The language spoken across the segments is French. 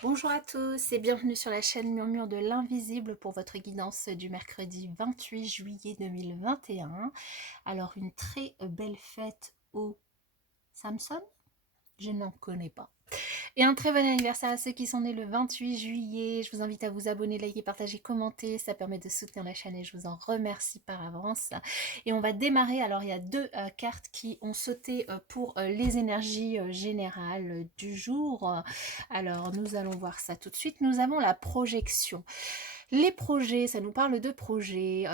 Bonjour à tous et bienvenue sur la chaîne Murmure de l'Invisible pour votre guidance du mercredi 28 juillet 2021. Alors une très belle fête au Samson, je n'en connais pas. Et un très bon anniversaire à ceux qui sont nés le 28 juillet. Je vous invite à vous abonner, liker, partager, commenter. Ça permet de soutenir la chaîne et je vous en remercie par avance. Et on va démarrer. Alors, il y a deux cartes qui ont sauté pour les énergies générales du jour. Alors, nous allons voir ça tout de suite. Nous avons la projection. Les projets, ça nous parle de projets,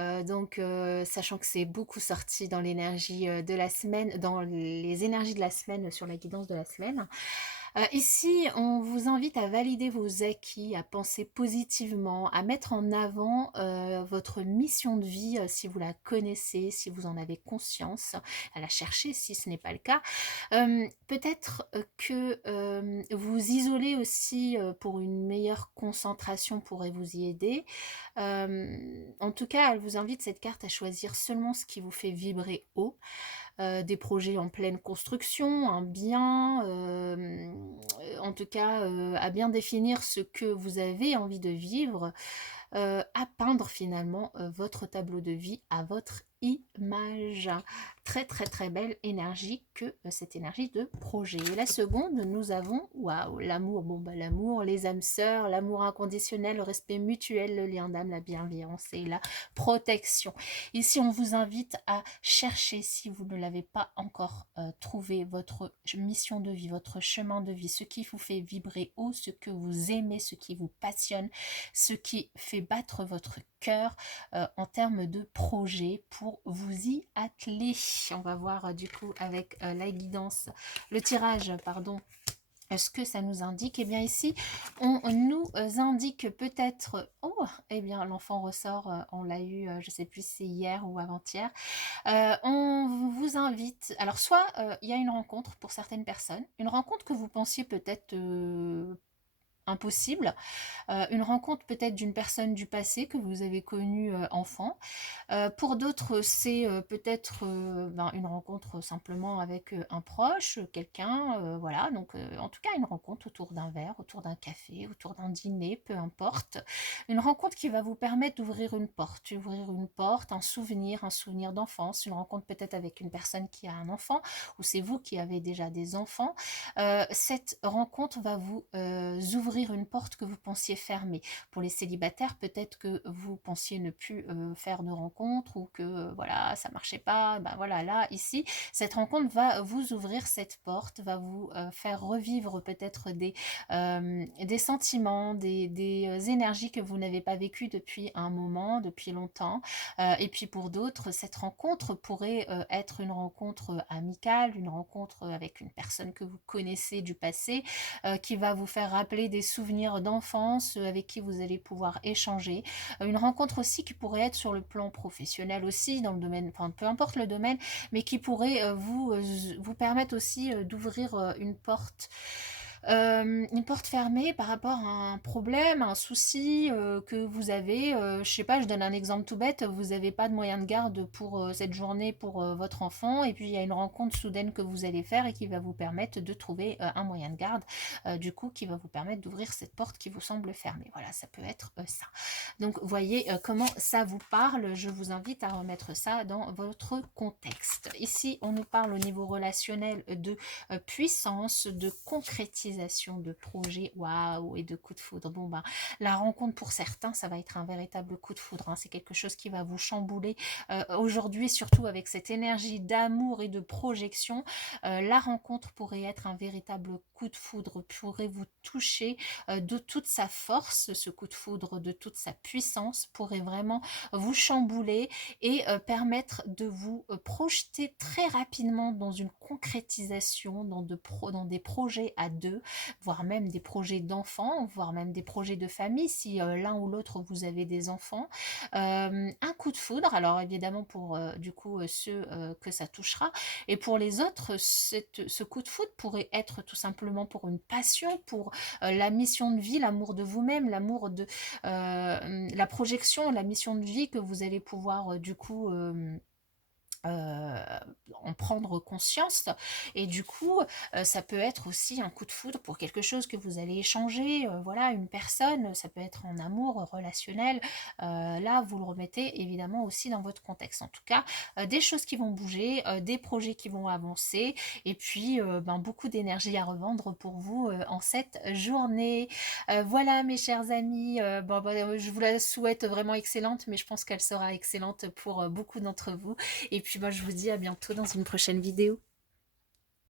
sachant que c'est beaucoup sorti dans l'énergie de la semaine, dans les énergies de la semaine sur la guidance de la semaine. Ici, on vous invite à valider vos acquis, à penser positivement, à mettre en avant votre mission de vie si vous la connaissez, si vous en avez conscience, à la chercher si ce n'est pas le cas. Peut-être que vous isoler aussi pour une meilleure concentration pourrait vous y aider. En tout cas, elle vous invite cette carte à choisir seulement ce qui vous fait vibrer haut. Des projets en pleine construction, un bien, en tout cas à bien définir ce que vous avez envie de vivre, à peindre finalement votre tableau de vie à votre image. Très très très belle énergie que cette énergie de projet. Et la seconde, nous avons, waouh, l'amour, bon bah l'amour, les âmes sœurs, l'amour inconditionnel, le respect mutuel, le lien d'âme, la bienveillance et la protection. Ici, on vous invite à chercher, si vous ne l'avez pas encore trouvé, votre mission de vie, votre chemin de vie, ce qui vous fait vibrer haut, ce que vous aimez, ce qui vous passionne, ce qui fait battre votre cœur en termes de projet pour vous y atteler. On va voir du coup avec la guidance, le tirage, pardon, ce que ça nous indique. Eh bien ici, on nous indique peut-être, oh, eh bien l'enfant ressort, on l'a eu, je sais plus si c'est hier ou avant-hier. On vous invite, alors soit il y a une rencontre pour certaines personnes, une rencontre que vous pensiez peut-être impossible, une rencontre peut-être d'une personne du passé que vous avez connue enfant. Pour d'autres, c'est peut-être une rencontre simplement avec un proche, quelqu'un, voilà. Donc, en tout cas, une rencontre autour d'un verre, autour d'un café, autour d'un dîner, peu importe. Une rencontre qui va vous permettre d'ouvrir une porte, un souvenir d'enfance, une rencontre peut-être avec une personne qui a un enfant, ou c'est vous qui avez déjà des enfants. Cette rencontre va vous ouvrir une porte que vous pensiez fermée. Pour les célibataires, peut-être que vous pensiez ne plus faire de rencontre ou que voilà, ça marchait pas. Ben voilà, là, ici, cette rencontre va vous ouvrir cette porte, va vous faire revivre peut-être des sentiments, des énergies que vous n'avez pas vécues depuis un moment, depuis longtemps. Et puis pour d'autres, cette rencontre pourrait être une rencontre amicale, une rencontre avec une personne que vous connaissez du passé, qui va vous faire rappeler des souvenirs d'enfance avec qui vous allez pouvoir échanger. Une rencontre aussi qui pourrait être sur le plan professionnel aussi, dans le domaine, enfin peu importe le domaine, mais qui pourrait vous permettre aussi d'ouvrir une porte fermée par rapport à un problème, un souci que vous avez. Je sais pas, je donne un exemple tout bête, vous n'avez pas de moyen de garde pour cette journée pour votre enfant, et puis il y a une rencontre soudaine que vous allez faire et qui va vous permettre de trouver un moyen de garde, du coup, qui va vous permettre d'ouvrir cette porte qui vous semble fermée. Voilà, ça peut être ça. Donc, voyez comment ça vous parle. Je vous invite à remettre ça dans votre contexte. Ici, on nous parle au niveau relationnel de puissance, de concrétisation de projets, waouh, et de coups de foudre. Bon, ben, la rencontre pour certains, ça va être un véritable coup de foudre. Hein. C'est quelque chose qui va vous chambouler aujourd'hui, surtout avec cette énergie d'amour et de projection. La rencontre pourrait être un véritable coup de foudre, pourrait vous toucher de toute sa force, ce coup de foudre, de toute sa puissance, pourrait vraiment vous chambouler et permettre de vous projeter très rapidement dans une concrétisation, dans des projets à deux, voire même des projets d'enfants, voire même des projets de famille, si l'un ou l'autre vous avez des enfants. Un coup de foudre, alors évidemment pour du coup ceux que ça touchera, et pour les autres, ce coup de foudre pourrait être tout simplement pour une passion, pour la mission de vie, l'amour de vous-même, l'amour de la projection, la mission de vie que vous allez pouvoir du coup en prendre conscience et du coup, ça peut être aussi un coup de foudre pour quelque chose que vous allez échanger, voilà, une personne, ça peut être en amour, relationnel, là, vous le remettez évidemment aussi dans votre contexte. En tout cas, des choses qui vont bouger, des projets qui vont avancer et puis, ben, beaucoup d'énergie à revendre pour vous, en cette journée. Voilà mes chers amis, bon, bah, je vous la souhaite vraiment excellente, mais je pense qu'elle sera excellente pour, beaucoup d'entre vous et puis moi, je vous dis à bientôt dans une prochaine vidéo.